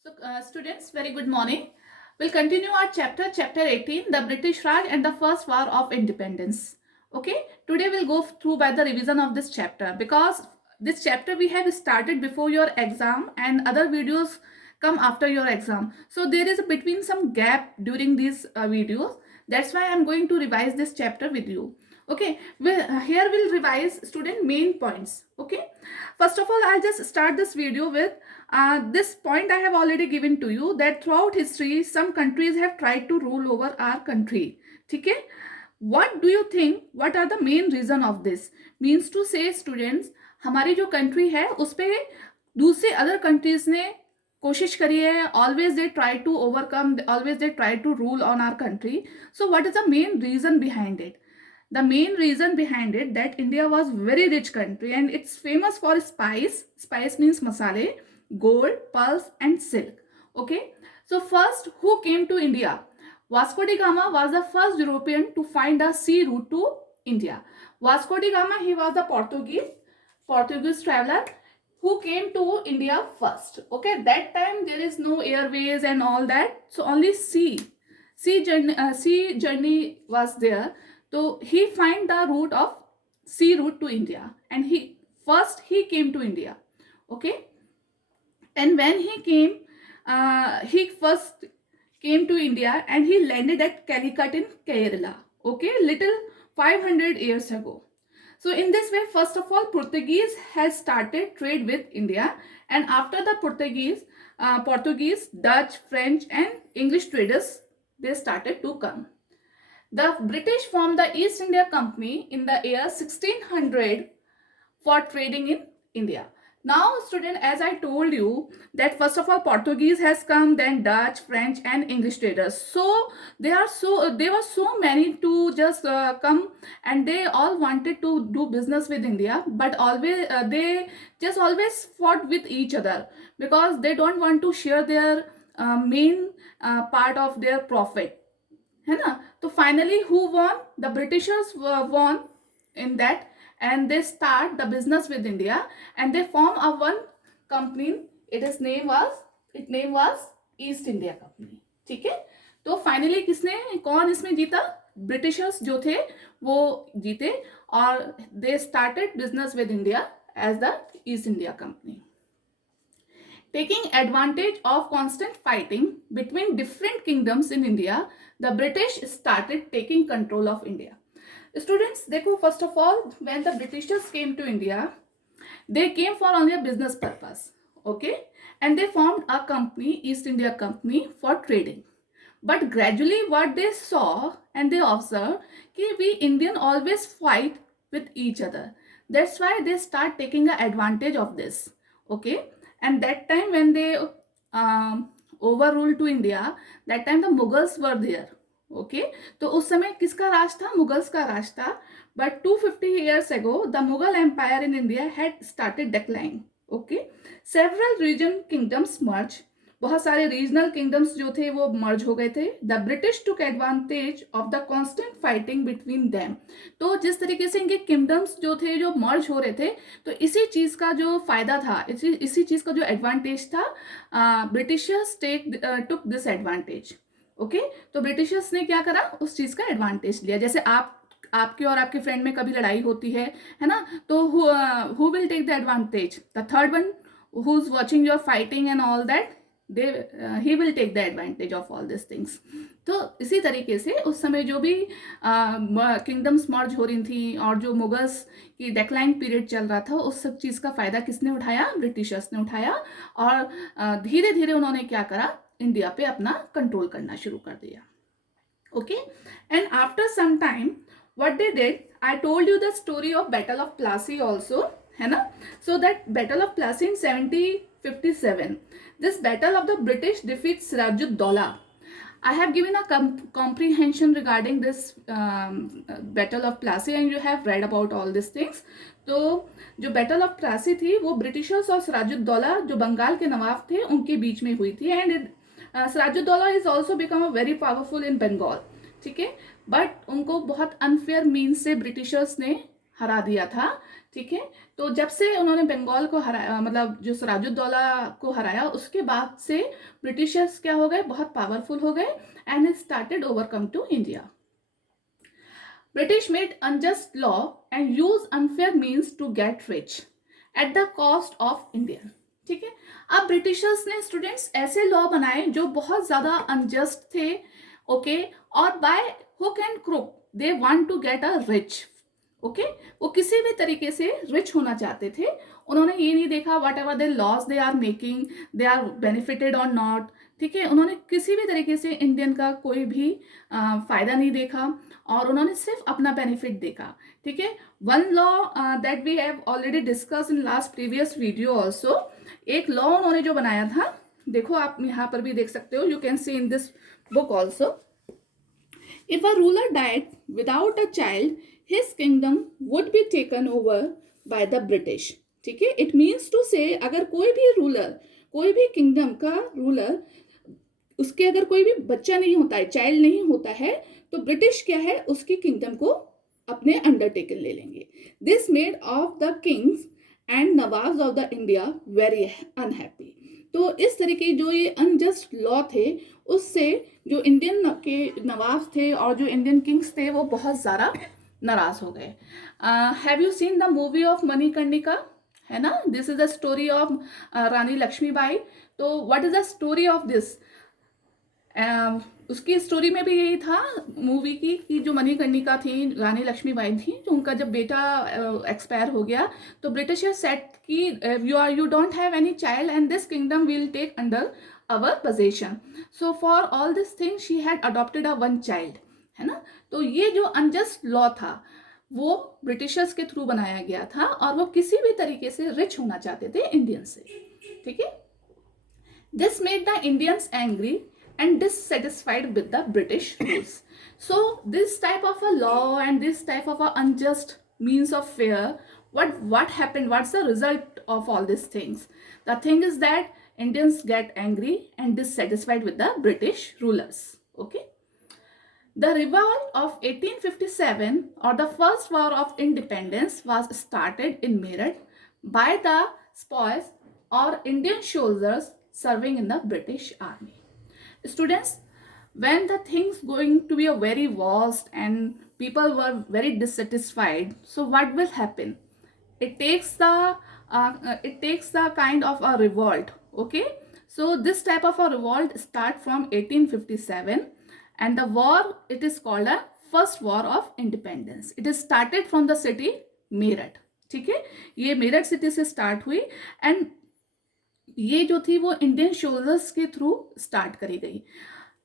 Students, very good morning. We'll continue our chapter 18, the British Raj and the First War of Independence. Okay, today we'll go through by the revision of this chapter because this chapter we have started before your exam and other videos come after your exam. So there is between some gap during these videos. That's why I'm going to revise this chapter with you. Okay, here we'll revise student main points. Okay, first of all, I'll just start this video with this point I have already given to you, that throughout history some countries have tried to rule over our country. Okay, what do you think, what are the main reason of this? Means to say students, हमारी जो country है उस पे दूसरे other countries ने कोशिश करी है. Always they try to overcome, always they try to rule on our country. So what is the main reason behind it? The main reason behind it, that India was very rich country and it's famous for spice. Spice means masale, gold, pearls and silk. Okay, so first, who came to India? Vasco da Gama was the first European to find a sea route to India. Vasco da Gama, he was the Portuguese traveler who came to India first. Okay, that time there is no airways and all that, so only sea journey was there. So he find the route of sea route to India, and he came to India. Okay, and when he first came to India and he landed at Calicut in Kerala. Okay, little 500 years ago. So in this way, first of all, Portuguese has started trade with India, and after the Portuguese, Dutch, French and English traders, they started to come. The British formed the East India Company in the year 1600 for trading in India. Now, student, as I told you that first of all Portuguese has come, then Dutch, French and English traders. So there were so many to just come, and they all wanted to do business with India, but always they just always fought with each other because they don't want to share their main part of their profit. है ना? तो finally who won? The Britishers won in that, and they start the business with India and they form a one company. Its name was East India Company. ठीक है, तो finally कौन इसमें जीता? Britishers जो थे वो जीते और they started business with India as the East India Company. Taking advantage of constant fighting between different kingdoms in India, the British started taking control of India. Students, देखो, first of all, when the Britishers came to India, they came for only a business purpose, okay, and they formed a company, East India Company, for trading. But gradually what they saw and they observed कि we Indian always fight with each other. That's why they start taking advantage of this, okay. And that time when they overruled to India, that time the Mughals were there. Okay, तो उस समय किसका राज था? Mughals का राज था. But 250 years ago, the Mughal Empire in India had started declining. Okay, several region kingdoms merged. बहुत सारे regional kingdoms जो थे वो मर्ज हो गए थे. The British took advantage of the constant fighting between them. तो जिस तरीके से इनके किंगडम्स जो थे जो मर्ज हो रहे थे, तो इसी चीज का जो फायदा था, इसी चीज का जो एडवांटेज था, Britishers took this advantage. Okay, तो ब्रिटिशर्स ने क्या करा? उस चीज का एडवांटेज लिया. जैसे आपके और आपके फ्रेंड में कभी लड़ाई होती है ना, तो who will take the advantage? The third one who is watching your fighting and all that, he will take the advantage of all these things. तो इसी तरीके से उस समय जो भी किंगडम्स मर्ज हो रही थी और जो मुगल्स की डेक्लाइन पीरियड चल रहा था, उस सब चीज़ का फ़ायदा किसने उठाया? ब्रिटिशर्स ने उठाया. और धीरे धीरे उन्होंने क्या करा? इंडिया पे अपना कंट्रोल करना शुरू कर दिया. Okay, and after some time what they did, I told you the story of Battle of Plassey also, है ना? So that Battle of Plassey in 1757, this battle of the British defeats Sirajud-Dowla. I have given a comprehension regarding this Battle of Plassey and you have read about all these things. तो जो Battle of Plassey थी वो Britishers और सिराजुद्दौला जो बंगाल के नवाब थे उनके बीच में हुई थी. And Sirajuddaula is also become a very powerful in Bengal. ठीक है, बट उनको बहुत अनफेयर मीन्स से ब्रिटिशर्स ने हरा दिया था. ठीक है। तो जब से उन्होंने बंगाल को हराया, मतलब जो सिराजुद्दौला को हराया, उसके बाद से ब्रिटिशर्स क्या हो गए, बहुत पावरफुल हो गए and started overcome to India. British made unjust law and use unfair means to get rich at the cost of Indian. ठीक है। अब ब्रिटिशर्स ने स्टूडेंट्स ऐसे लॉ बनाए जो बहुत ज्यादा अनजस्ट थे, ओके, और by hook and crook they want to get a rich, okay, वो किसी भी तरीके से रिच होना चाहते थे। उन्होंने ये नहीं देखा whatever they loss they are making, they are benefited और नॉट। ठीक है। उन्होंने किसी भी तरीके से इंडियन का कोई भी फायदा नहीं देखा और उन्होंने सिर्फ अपना बेनिफिट देखा। ठीक है। One law that we have already discuss in last previous video also, एक लॉ उन्होंने जो बनाया था, देखो आप यहाँ पर भी देख सकते हो, you can see in this book also, if a ruler died without a child his kingdom would be taken over by the British। ठीक है। इट मीन्स टू से अगर कोई भी रूलर, कोई भी किंगडम का रूलर, उसके अगर कोई भी बच्चा नहीं होता है, चाइल्ड नहीं होता है, तो ब्रिटिश क्या है, उसकी किंगडम को अपने अंडरटेकन ले लेंगे। This made of the Kings and nawabs of the India very unhappy. तो इस तरह के जो ये अनजस्ट लॉ थे, उससे जो इंडियन के नवाब थे और जो इंडियन किंग्स थे वो बहुत ज़्यादा नाराज हो गए। Have you seen the movie of Manikarnika, है ना? This is the story of Rani Lakshmibai. तो what is the story of this? उसकी स्टोरी में भी यही था मूवी की कि जो मणिकर्णिका थी, रानी लक्ष्मीबाई थी, जो उनका जब बेटा एक्सपायर हो गया तो ब्रिटिशर्स सेट कि you don't have any child and this kingdom will take under our possession. So for all this thing she had adopted a one child, है ना? तो ये जो अनजस्ट लॉ था वो ब्रिटिशर्स के थ्रू बनाया गया था और वो किसी भी तरीके से रिच होना चाहते थे इंडियन से। ठीक है। This made the Indians angry and dissatisfied with the British rules. So this type of a law and this type of a unjust means of fair, what happened, what's the result of all these things? The thing is that Indians get angry and dissatisfied with the British rulers. Okay. The revolt of 1857 or the first war of independence was started in Meerut by the spoils or Indian soldiers serving in the British army. Students, when the things going to be a very vast and people were very dissatisfied, so what will happen? It takes the kind of a revolt. Okay, so this type of a revolt start from 1857 and the war, it is called a first war of independence. It is started from the city Meerut। ठीक है, ये Meerut city से start हुई and ये जो थी वो Indian soldiers के थ्रू स्टार्ट करी गई।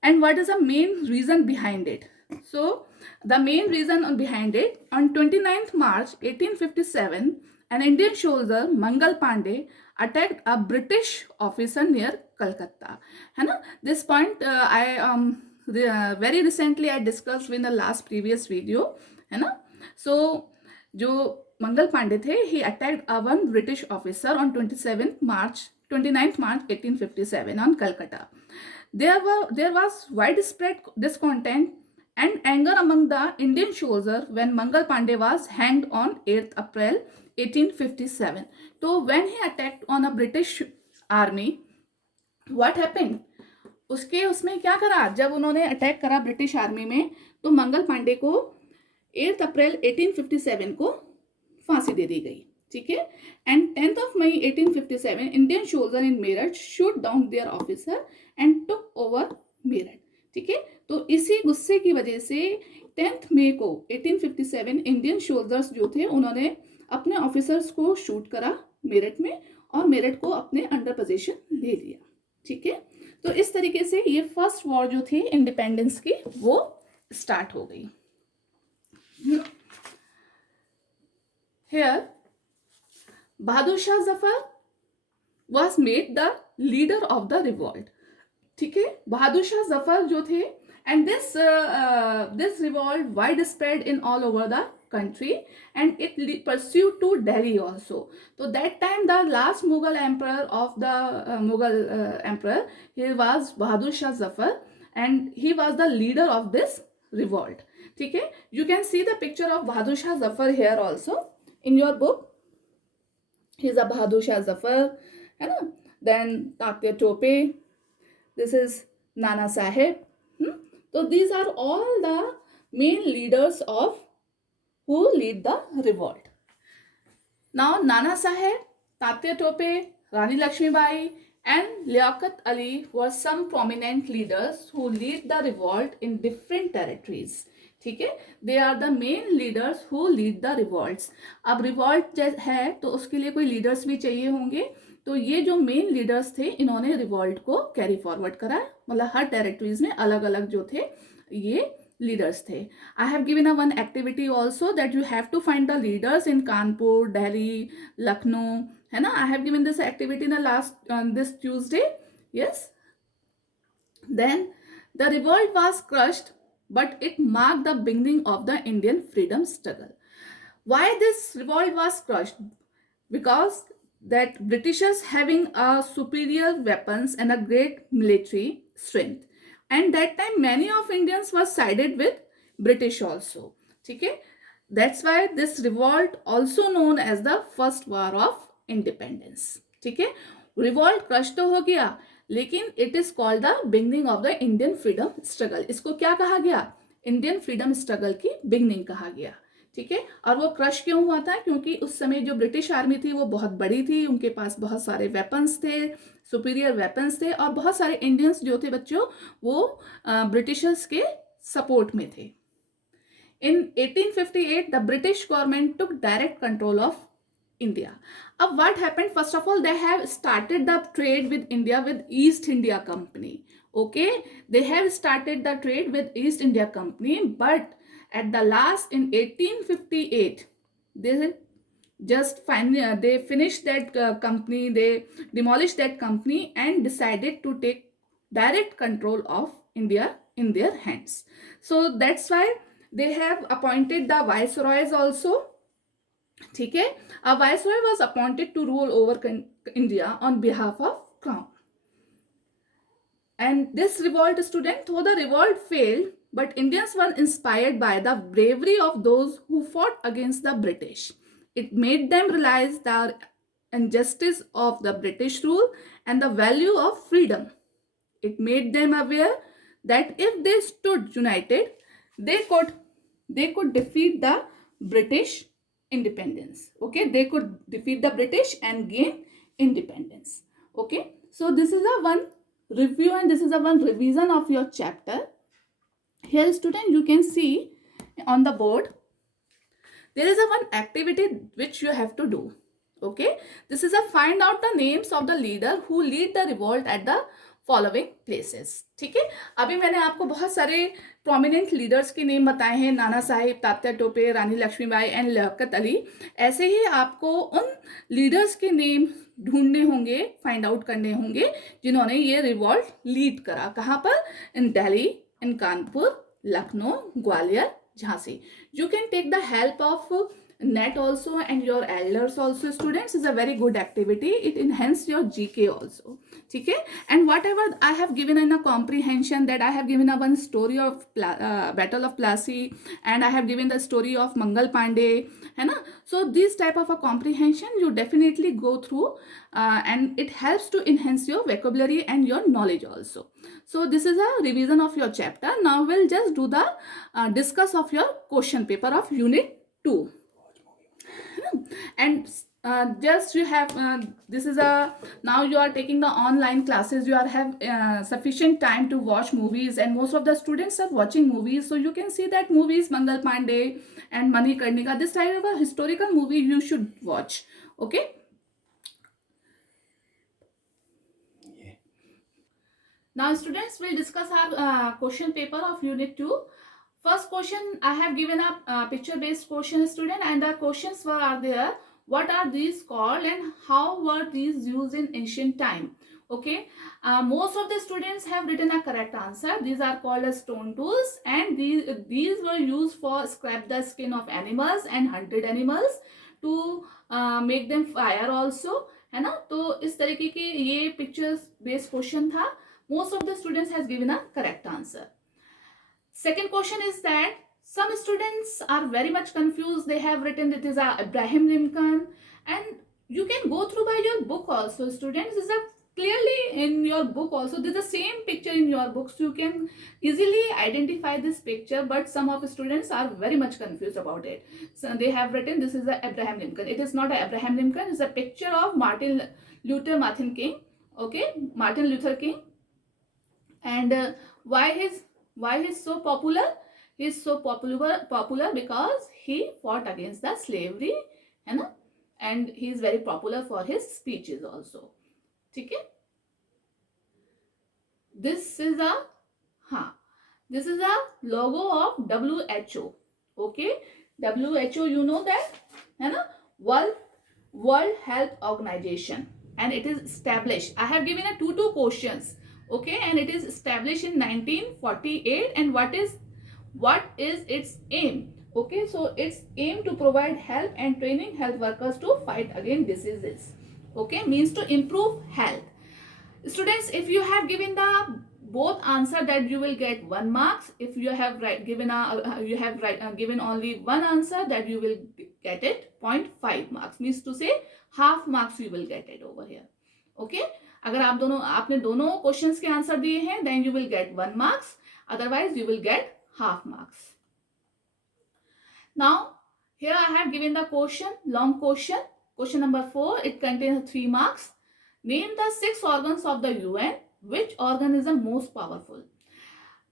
And what is the main reason behind it? So the main reason behind it, on 29th March 1857 an Indian soldier Mangal Pandey attacked a British officer near Calcutta, है ना? This point very recently I discussed in the last previous video, है ना? So जो मंगल पांडे थे, he attacked a one British officer on 29th March 1857 on Calcutta. There was widespread discontent and anger among the Indian soldiers when Mangal Pandey was hanged on 8th April 1857. So when he attacked on a British army, what happened? उसमें क्या करा, जब उन्होंने attack करा British army में, तो मंगल पांडे को 8 अप्रैल 1857 को फांसी दे दी गई। ठीक है। And 10th May 1857 Indian soldier in Meerut shoot down their officer and took over Meerut. ठीक है। तो इसी गुस्से की वजह से 10th May को 1857 इंडियन सोल्जर्स जो थे उन्होंने अपने ऑफिसर्स को शूट करा मेरठ में और मेरठ को अपने अंडर पोजीशन ले लिया। ठीक है। तो इस तरीके से ये फर्स्ट वॉर जो थी इंडिपेंडेंस की वो स्टार्ट हो गई। Here Bahadur Shah Zafar was made the leader of the revolt। ठीक है। बहादुर शाह जफर जो थे, and this revolt widespread in all over the country and it pursued to Delhi also. So that time the last Mughal emperor of the Mughal emperor, he was Bahadur Shah Zafar and he was the leader of this revolt। ठीक है। You can see the picture of Bahadur Shah Zafar here also in your book। He is a Bahadur Shah Zafar, है ना. Then Tatya Tope, this is Nana Sahib. So these are all the main leaders of who lead the revolt. Now Nana Sahib, Tatya Tope, Rani Lakshmibai and Liaquat Ali were some prominent leaders who lead the revolt in different territories. ठीक है, they are the main leaders who lead the revolts. अब revolt है तो उसके लिए कोई leaders भी चाहिए होंगे. तो ये जो मेन लीडर्स थे इन्होंने रिवॉल्ट को कैरी फॉरवर्ड करा, मतलब हर टेरिटरीज में अलग अलग जो थे ये लीडर्स थे. I have given a one activity also that you have to find the leaders in Kanpur, Delhi, Lucknow, है ना. I have given this activity in last this Tuesday. Yes. Then the revolt was crushed but it marked the beginning of the Indian freedom struggle. Why this revolt was crushed? Because that Britishers having a superior weapons and a great military strength, and that time many of Indians were sided with British also. ठीक है, that's why this revolt also known as the first war of independence. ठीक है, revolt crush तो हो गया, लेकिन it is called the beginning of the Indian freedom struggle. इसको क्या कहा गया? इंडियन फ्रीडम स्ट्रगल की बिगनिंग कहा गया. ठीक है, और वो क्रश क्यों हुआ था? क्योंकि उस समय जो ब्रिटिश आर्मी थी वो बहुत बड़ी थी, उनके पास बहुत सारे वेपन्स थे, सुपीरियर वेपन्स थे, और बहुत सारे इंडियंस जो थे बच्चों वो ब्रिटिशर्स के सपोर्ट में थे. In 1858, the British government took direct control of India. What happened? First of all, they have started the trade with India with East India Company. Okay, they have started the trade with East India Company, but at the last in 1858, they just finally they finished that company. They demolished that company and decided to take direct control of India in their hands. So that's why they have appointed the viceroys also. ठीक है, a viceroy was appointed to rule over India on behalf of crown. And this revolt, student, though the revolt failed, but Indians were inspired by the bravery of those who fought against the British. It made them realize the injustice of the British rule and the value of freedom. It made them aware that if they stood united, they could defeat the British independence. Okay, they could defeat the British and gain independence. Okay, so this is a one review and this is a one revision of your chapter. Here, student, you can see on the board there is a one activity which you have to do. Okay, this is a find out the names of the leader who lead the revolt at the following places. ठीक है, अभी मैंने आपको बहुत सारे prominent leaders के name बताए हैं, नाना साहिब, तात्या टोपे, रानी लक्ष्मीबाई एंड लियाकत अली. ऐसे ही आपको उन लीडर्स के नेम ढूंढने होंगे, फाइंड आउट करने होंगे जिन्होंने ये रिवॉल्ट लीड करा. कहाँ पर? In Delhi, in Kanpur, Lucknow, Gwalior, Jhansi. You can take the help of net also and your elders also. Students, is a very good activity. It enhances your GK also. Okay, and whatever I have given in a comprehension, that I have given a one story of battle of Plassey, and I have given the story of Mangal Pandey, है ना. So this type of a comprehension you definitely go through, and it helps to enhance your vocabulary and your knowledge also. So this is a revision of your chapter. Now we'll just do the discuss of your question paper of unit 2. And just you have this is a now you are taking the online classes, you are have sufficient time to watch movies, and most of the students are watching movies. So you can see that movies Mangal Pandey and Manikarnika, this type of a historical movie you should watch. Okay, now students will discuss our question paper of unit 2. First question, I have given a picture based question, student, and the questions are there. What are these called and how were these used in ancient time? Okay, most of the students have written a correct answer. These are called as stone tools, and these were used for scrap the skin of animals and hunted animals to make them fire also, है ना. तो इस तरीके के ये pictures based question था. Most of the students has given a correct answer. Second question is that some students are very much confused. They have written it is a Abraham Lincoln, and you can go through by your book also, students. Is a clearly in your book also, there's the same picture in your books, you can easily identify this picture, but some of the students are very much confused about it. So they have written this is a Abraham Lincoln. It is not a Abraham Lincoln, it's a picture of Martin King. Okay, Martin Luther King. And why he's so popular? He's so popular because he fought against the slavery, है ना, and he is very popular for his speeches also. ठीक है, this is a हाँ this is a logo of WHO. Okay, WHO, you know that, है ना, World Health Organization, and it is established. I have given a two questions. Okay, and it is established in 1948. And what is its aim? Okay, so its aim to provide help and training health workers to fight against diseases. Okay, means to improve health. Students, if you have given the both answer, that you will get 1 marks. If you have given only one answer, that you will get it 0.5 marks, means to say half marks you will get it over here. Okay, अगर आपने दोनों questions के answer दिए हैं, then you will get 1 marks, otherwise you will get half marks. Now here I have given the long question number 4. It contains 3 marks. Name the 6 organs of the UN. Which organ is the most powerful?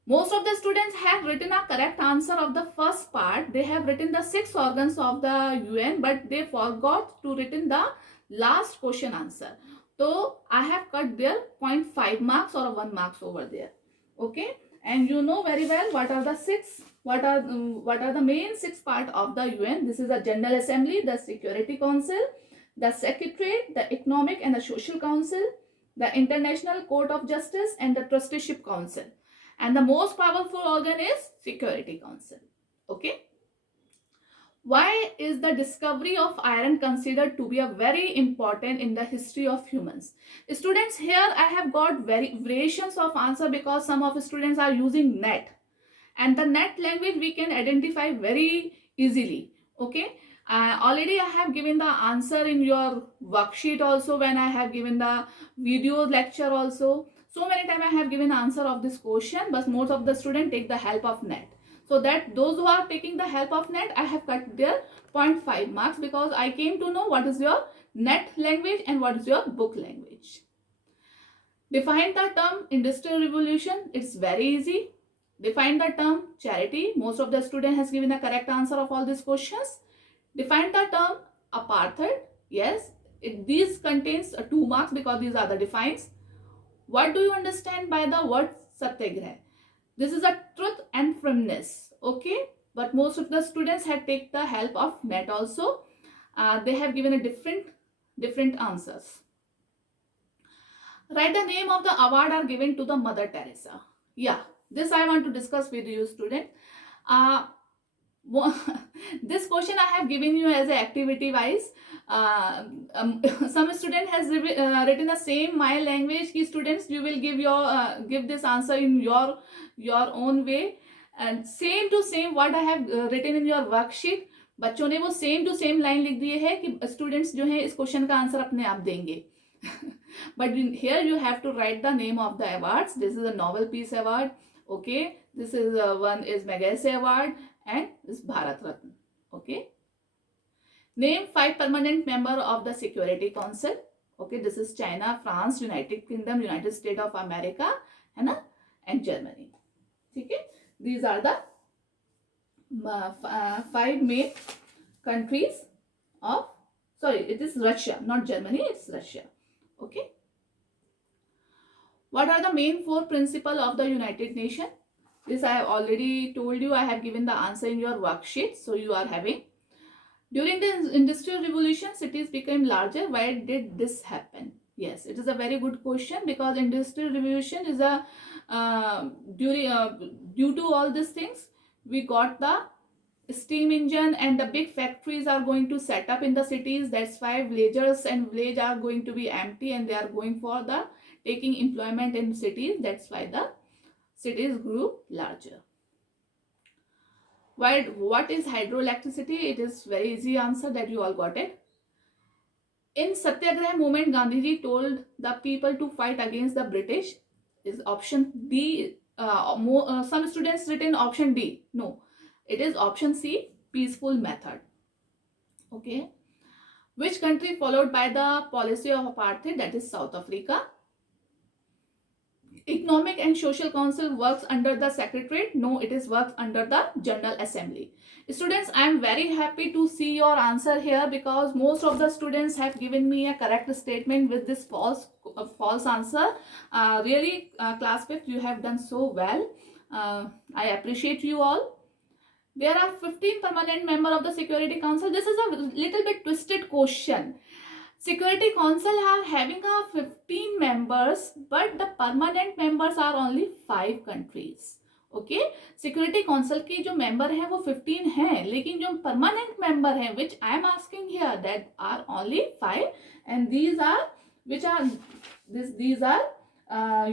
Most of the students have written a correct answer of the first part. They have written the 6 organs of the UN, but they forgot to written the last question answer. So I have cut their 0.5 marks or 1 marks over there. Okay, and you know very well what are the 6. What are the main 6 part of the UN? This is the General Assembly, the Security Council, the Secretariat, the Economic and the Social Council, the International Court of Justice, and the Trusteeship Council. And the most powerful organ is Security Council. Okay. Why is the discovery of iron considered to be a very important in the history of humans? Students, here I have got variations of answer because some of the students are using net, and the net language we can identify very easily. Okay, already I have given the answer in your worksheet also, when I have given the video lecture also. So many times I have given answer of this question, but most of the students take the help of net. So that those who are taking the help of net, I have cut their 0.5 marks, because I came to know what is your net language and what is your book language. Define the term Industrial Revolution. It's very easy. Define the term charity. Most of the student has given the correct answer of all these questions. Define the term apartheid. Yes, these contains 2 marks because these are the defines. What do you understand by the word satyagraha? This is a truth and firmness. Okay, but most of the students had taken the help of net also. They have given a different answers. Write the name of the award are given to the Mother Teresa. Yeah, this I want to discuss with you, student. This question I have given you as an activity wise. Some student has written the same my language. Ki students, you will give this answer in your own way, and same to same what I have written in your worksheet. बच्चों ने वो same to same line लिख दिए है कि students जो है इस क्वेश्चन का आंसर अपने आप देंगे. But here you have to write the name of the awards. This is a Nobel Peace Award. Okay, this is one is Magsaysay Award, and this Bharat Ratna. Okay, name 5 permanent member of the Security Council. Okay, this is China, France, United Kingdom, United States of America, है ना, and Germany. ठीक है, these are the 5 main countries of, sorry, it is Russia, not Germany, it's Russia. Okay, what are the main 4 principles of the United Nations? This I have already told you. I have given the answer in your worksheet, so you are having. During the Industrial Revolution, cities became larger. Why did this happen? Yes, it is a very good question, because Industrial Revolution is a due to all these things, we got the steam engine, and the big factories are going to set up in the cities. That's why villagers and village are going to be empty, and they are going for the taking employment in cities. That's why the cities grew larger. What is hydroelectricity? It is very easy answer that you all got it. In Satyagraha movement, Gandhiji told the people to fight against the British. Is option D. Some students written option D. No, it is option C, peaceful method. Okay. Which country followed by the policy of apartheid? That is South Africa. Economic and Social Council works under the Secretariat? No, it is works under the General Assembly. Students, I am very happy to see your answer here because most of the students have given me a correct statement with this false answer. Really, class 5th, you have done so well. I appreciate you all. There are 15 permanent members of the Security Council. This is a little bit twisted question. Security Council are having a 15 members, but the permanent members are only 5 countries. Okay, security council के जो member हैं वो 15 हैं, लेकिन जो permanent member हैं which I am asking here that are only 5 and these are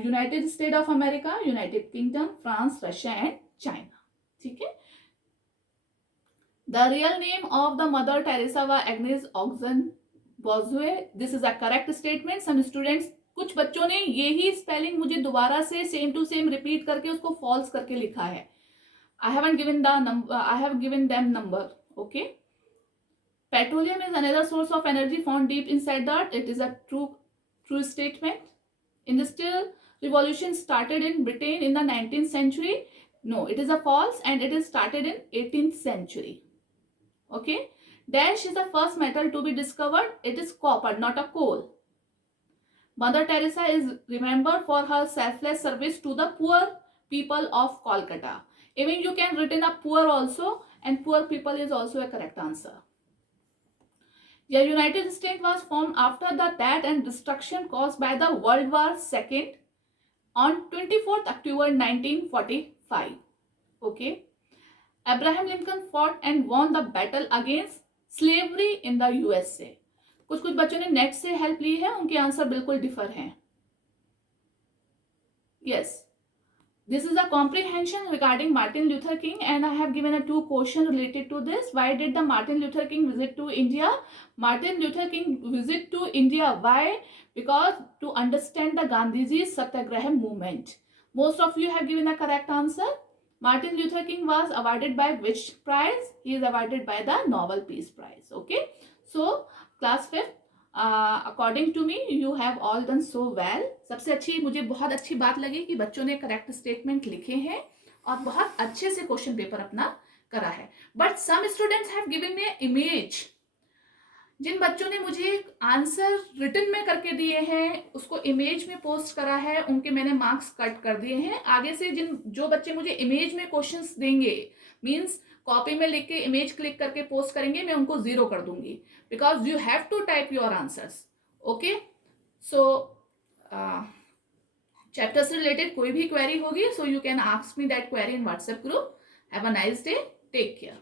United State of America, United Kingdom, France, Russia and China. ठीक है. The real name of the Mother Teresa was Agnes ऑक्सन Bojaxhiu. This is a correct statement. Some students, कुछ बच्चों ने यही spelling मुझे दोबारा से सेम टू सेम रिपीट करके उसको फॉल्स करके लिखा है. I haven't given the number, I have given them number. Okay. Petroleum is another source of energy found deep inside the earth. It is a true statement. Industrial revolution started in Britain in the 19th century. No, it is a false, and it is started in 18th century. Okay. Dash is the first metal to be discovered. It is copper, not a coal. Mother Teresa is remembered for her selfless service to the poor people of Kolkata. Even you can written a poor also, and poor people is also a correct answer. The United States was formed after the death and destruction caused by the World War II on 24th October 1945. Okay. Abraham Lincoln fought and won the battle against slavery in the USA. कुछ बच्चों ने net से help ली है, उनके answer बिल्कुल differ हैं. Yes. This is a comprehension regarding Martin Luther King, and I have given a 2 questions related to this. Why did the Martin Luther King visit to India? Martin Luther King visit to India. Why? Because to understand the Gandhiji's Satyagraha movement. Most of you have given a correct answer. Martin Luther King was awarded by which prize? He is awarded by the Nobel Peace Prize. Okay. So class 5th, according to me you have all done so well. सबसे अच्छी मुझे बहुत अच्छी बात लगी कि बच्चों ने करेक्ट स्टेटमेंट लिखे हैं और बहुत अच्छे से क्वेश्चन पेपर अपना करा है. But some students have given me image. जिन बच्चों ने मुझे आंसर रिटन में करके दिए हैं उसको इमेज में पोस्ट करा है, उनके मैंने मार्क्स कट कर दिए हैं. आगे से जो बच्चे मुझे इमेज में क्वेश्चंस देंगे, मींस कॉपी में लिख के इमेज क्लिक करके पोस्ट करेंगे, मैं उनको 0 कर दूंगी, because you have to type your answers. Okay. So chapter से रिलेटेड कोई भी क्वेरी होगी, so you can ask me that query in WhatsApp group. Have a nice day. Take care.